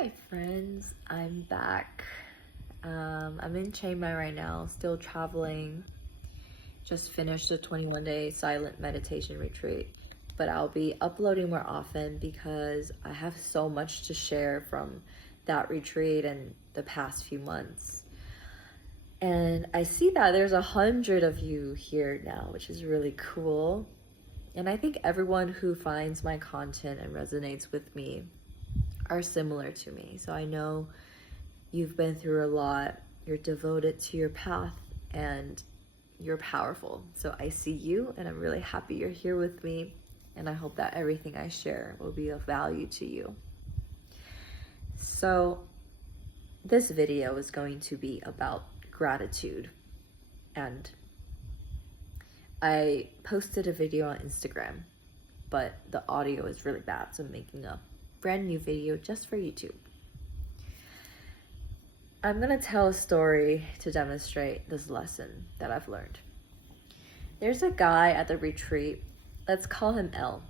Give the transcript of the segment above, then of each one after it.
Hi friends, I'm back. I'm in Chiang Mai right now, still traveling. Just finished a 21-day silent meditation retreat, but I'll be uploading more often because I have so much to share from that retreat and the past few months. And I see that there's 100 of you here now, which is really cool. And I think everyone who finds my content and resonates with me are similar to me. So I know you've been through a lot, you're devoted to your path, and you're powerful. So I see you, and I'm really happy you're here with me, and I hope that everything I share will be of value to you. So this video is going to be about gratitude, and I posted a video on Instagram, but the audio is really bad, so I'm making a brand new video just for YouTube. I'm gonna tell a story to demonstrate this lesson that I've learned. There's a guy at the retreat, let's call him L.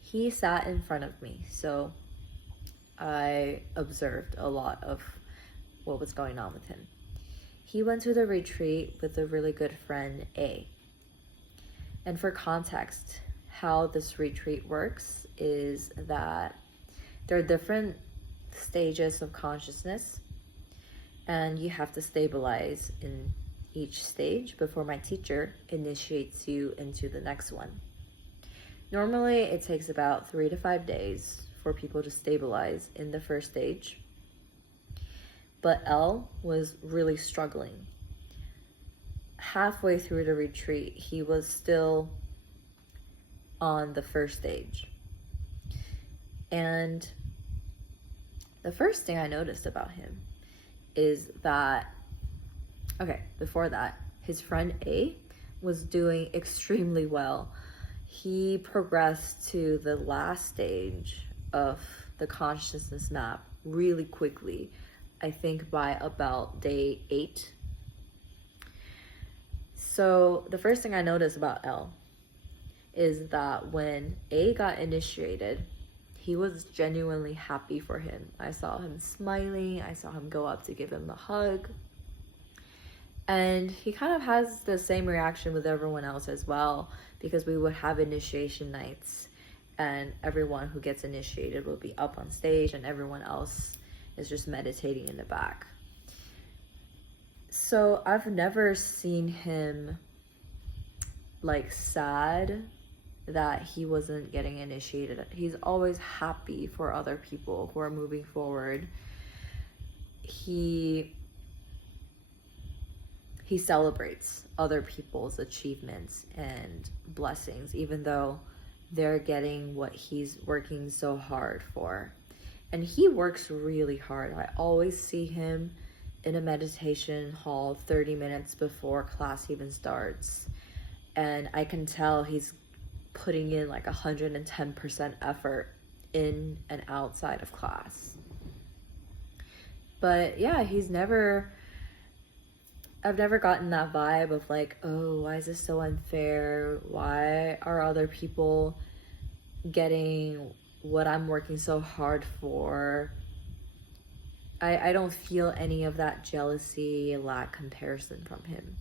He sat in front of me, so I observed a lot of what was going on with him. He went to the retreat with a really good friend, A. And for context, how this retreat works is that there are different stages of consciousness, and you have to stabilize in each stage before my teacher initiates you into the next one. Normally, it takes about 3 to 5 days for people to stabilize in the first stage, but L was really struggling. Halfway through the retreat, he was still on the first stage. And the first thing I noticed about him is that, before that, his friend A was doing extremely well. He progressed to the last stage of the consciousness map really quickly, I think by about day 8. So the first thing I noticed about L is that when A got initiated, he was genuinely happy for him. I saw him smiling, I saw him go up to give him a hug. And he kind of has the same reaction with everyone else as well, because we would have initiation nights and everyone who gets initiated will be up on stage and everyone else is just meditating in the back. So I've never seen him like sad that he wasn't getting initiated. He's always happy for other people who are moving forward. He celebrates other people's achievements and blessings, even though they're getting what he's working so hard for. And he works really hard. I always see him in a meditation hall 30 minutes before class even starts. And I can tell he's putting in like 110% effort in and outside of class. But yeah, I've never gotten that vibe of like, oh, why is this so unfair? Why are other people getting what I'm working so hard for? I don't feel any of that jealousy, lack comparison from him.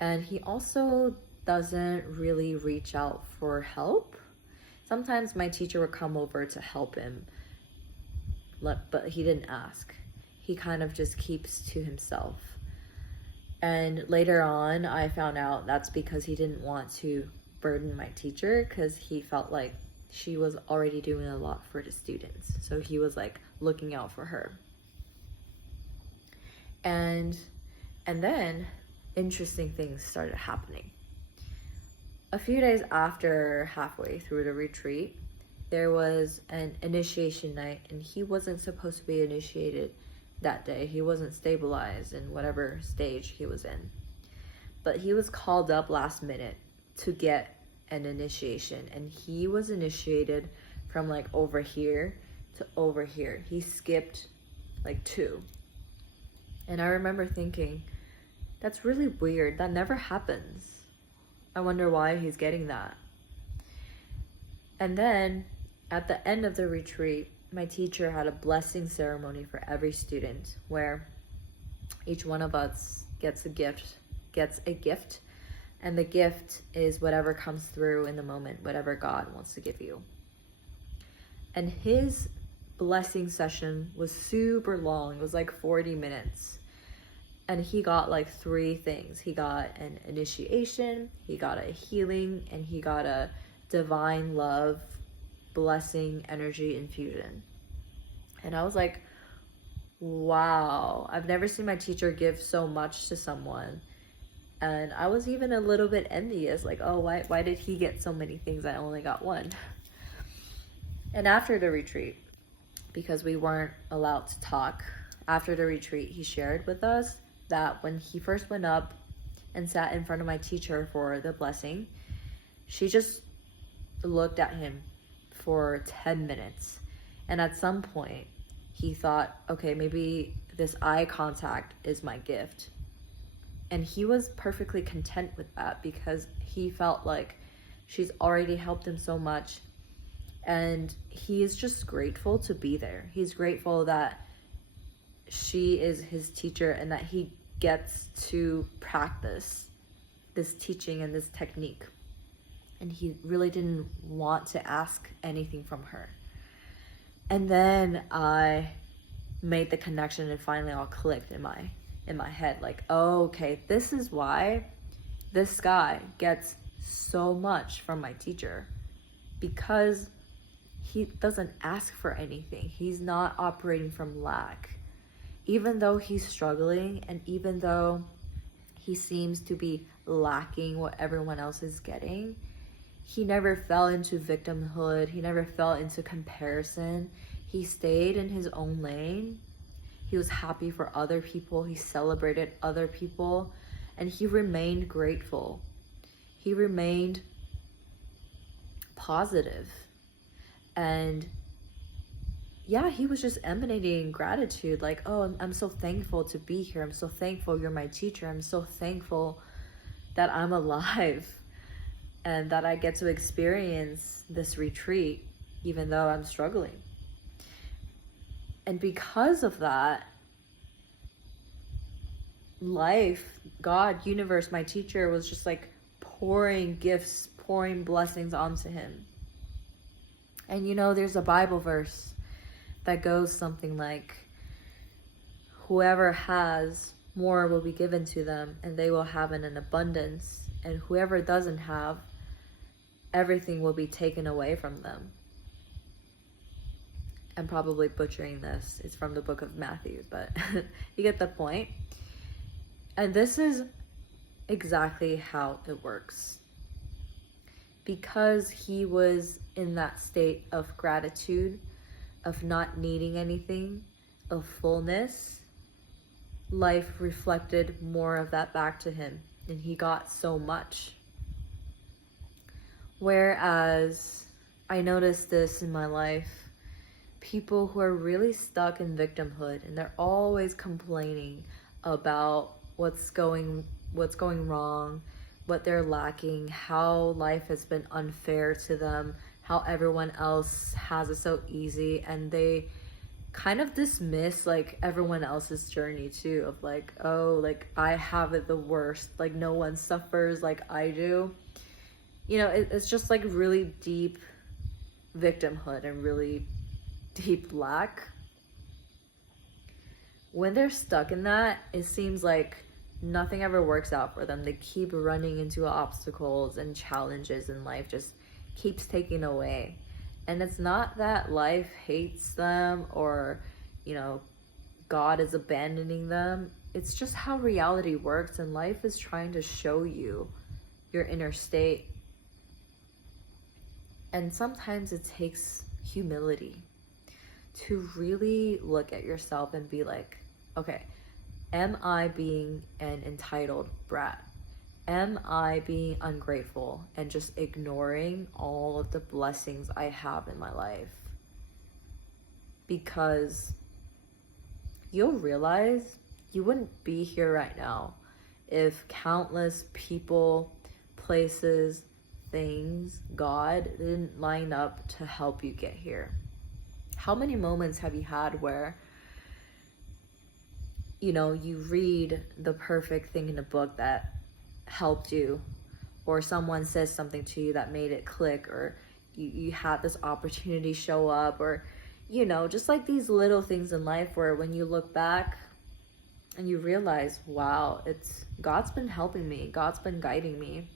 And he also doesn't really reach out for help. Sometimes my teacher would come over to help him, but he didn't ask. He kind of just keeps to himself. And later on, I found out that's because he didn't want to burden my teacher, because he felt like she was already doing a lot for the students. So he was like looking out for her. And then interesting things started happening. A few days after halfway through the retreat, there was an initiation night, and he wasn't supposed to be initiated that day. He wasn't stabilized in whatever stage he was in. But he was called up last minute to get an initiation, and he was initiated from like over here to over here. He skipped like 2. And I remember thinking, that's really weird. That never happens. I wonder why he's getting that. And then at the end of the retreat, my teacher had a blessing ceremony for every student where each one of us gets a gift, and the gift is whatever comes through in the moment, whatever God wants to give you. And his blessing session was super long. It was like 40 minutes. And he got like 3 things. He got an initiation, he got a healing, and he got a divine love, blessing, energy infusion. And I was like, wow, I've never seen my teacher give so much to someone. And I was even a little bit envious, like, oh, why did he get so many things? I only got 1. And after the retreat, because we weren't allowed to talk, after the retreat, he shared with us that when he first went up and sat in front of my teacher for the blessing, she just looked at him for 10 minutes. And at some point, he thought, okay, maybe this eye contact is my gift. And he was perfectly content with that because he felt like she's already helped him so much. And he is just grateful to be there. He's grateful that she is his teacher and that he gets to practice this teaching and this technique. And he really didn't want to ask anything from her. And then I made the connection and finally all clicked in my head, like, oh, okay, this is why this guy gets so much from my teacher, because he doesn't ask for anything. He's not operating from lack. Even though he's struggling and even though he seems to be lacking what everyone else is getting, he never fell into victimhood. He never fell into comparison. He stayed in his own lane. He was happy for other people. He celebrated other people, and he remained grateful. He remained positive. And yeah, he was just emanating gratitude, like, oh, I'm so thankful to be here. I'm so thankful you're my teacher. I'm so thankful that I'm alive and that I get to experience this retreat, even though I'm struggling. And because of that, life, God, universe, my teacher was just like pouring gifts, pouring blessings onto him. And you know, there's a Bible verse that goes something like, whoever has, more will be given to them, and they will have in an abundance. And whoever doesn't have, everything will be taken away from them. I'm probably butchering this. It's from the book of Matthew, but you get the point. And this is exactly how it works. Because he was in that state of gratitude, of not needing anything, of fullness, life reflected more of that back to him, and he got so much. Whereas I noticed this in my life, people who are really stuck in victimhood and they're always complaining about what's going wrong, what they're lacking, how life has been unfair to them, how everyone else has it so easy, and they kind of dismiss like everyone else's journey too, of like, oh, like I have it the worst, like no one suffers like I do. You know, it's just like really deep victimhood and really deep lack. When they're stuck in that, it seems like nothing ever works out for them. They keep running into obstacles and challenges, and life just keeps taking away. And it's not that life hates them or, you know, God is abandoning them. It's just how reality works, and life is trying to show you your inner state. And sometimes it takes humility to really look at yourself and be like, okay, am I being an entitled brat? Am I being ungrateful and just ignoring all of the blessings I have in my life? Because you'll realize you wouldn't be here right now if countless people, places, things, God didn't line up to help you get here. How many moments have you had where, you know, you read the perfect thing in a book that helped you, or someone says something to you that made it click, or you had this opportunity show up, or, you know, just like these little things in life where when you look back and you realize, wow, it's God's been helping me, God's been guiding me.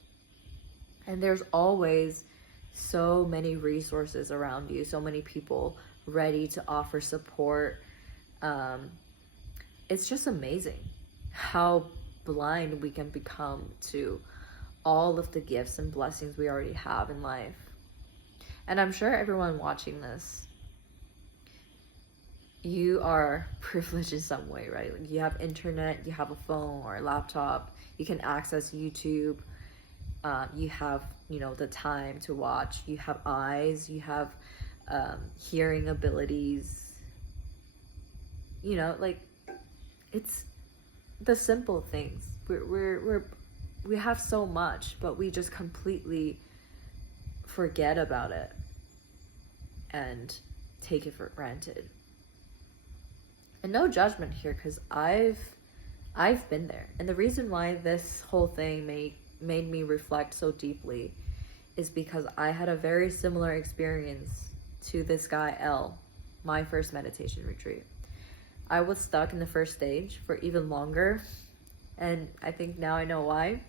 And there's always so many resources around you, so many people ready to offer support. It's just amazing how blind we can become to all of the gifts and blessings we already have in life. And I'm sure everyone watching this, you are privileged in some way, right? Like you have internet, you have a phone or a laptop, you can access YouTube, you have, you know, the time to watch, you have eyes, you have hearing abilities, you know, like it's the simple things. We have so much, but we just completely forget about it and take it for granted. And no judgment here, because I've been there. And the reason why this whole thing made me reflect so deeply is because I had a very similar experience to this guy L, my first meditation retreat. I was stuck in the first stage for even longer, and I think now I know why.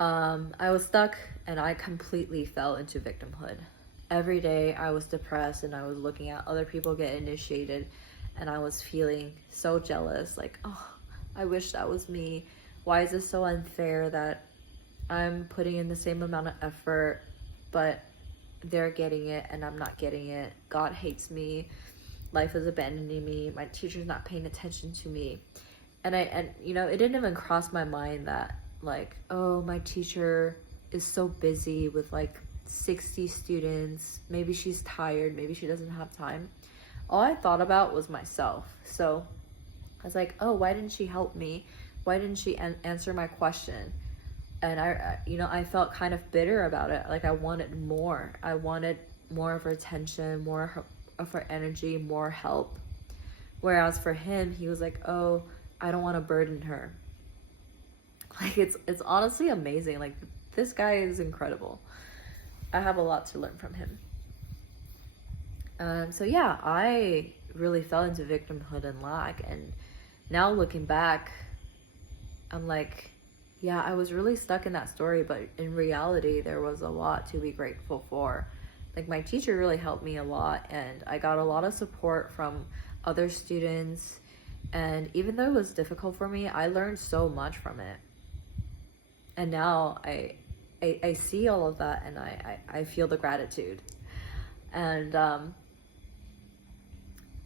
I was stuck and I completely fell into victimhood. Every day I was depressed and I was looking at other people get initiated and I was feeling so jealous, like, oh, I wish that was me. Why is this so unfair that I'm putting in the same amount of effort, but they're getting it and I'm not getting it? God hates me. Life is abandoning me. My teacher's not paying attention to me. And you know, it didn't even cross my mind that, like, oh, my teacher is so busy with like 60 students. Maybe she's tired. Maybe she doesn't have time. All I thought about was myself. So I was like, oh, why didn't she help me? Why didn't she answer my question? And I felt kind of bitter about it. Like I wanted more. I wanted more of her attention, more of her energy, more help. Whereas for him, he was like, oh, I don't want to burden her. Like it's honestly amazing. Like this guy is incredible. I have a lot to learn from him. So yeah, I really fell into victimhood and lack. And now looking back, I'm like, yeah, I was really stuck in that story, but in reality, there was a lot to be grateful for. Like my teacher really helped me a lot, and I got a lot of support from other students. And even though it was difficult for me, I learned so much from it. And now I see all of that and I feel the gratitude. And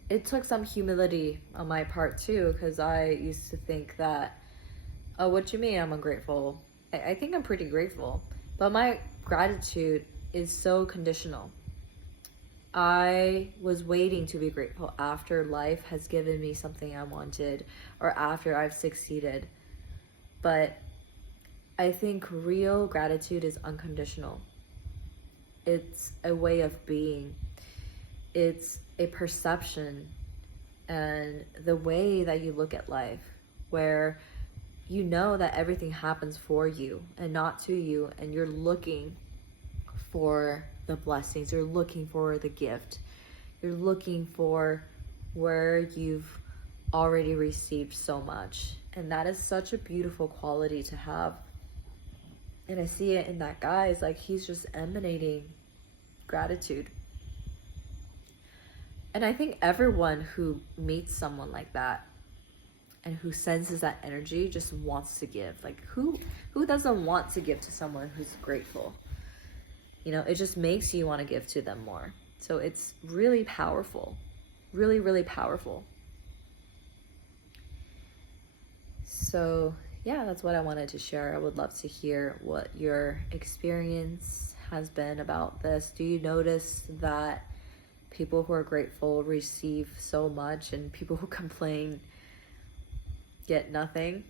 it took some humility on my part too, because I used to think that, oh, what you mean I'm ungrateful? I think I'm pretty grateful, but my gratitude is so conditional. I was waiting to be grateful after life has given me something I wanted or after I've succeeded. But I think real gratitude is unconditional. It's a way of being. It's a perception and the way that you look at life, where you know that everything happens for you and not to you, and you're looking for the blessings, you're looking for the gift, you're looking for where you've already received so much. And that is such a beautiful quality to have. And I see it in that guy. It's like he's just emanating gratitude. And I think everyone who meets someone like that and who senses that energy just wants to give. Like who doesn't want to give to someone who's grateful? You know, it just makes you want to give to them more. So it's really powerful. Really, really powerful. So yeah, that's what I wanted to share. I would love to hear what your experience has been about this. Do you notice that people who are grateful receive so much and people who complain get nothing?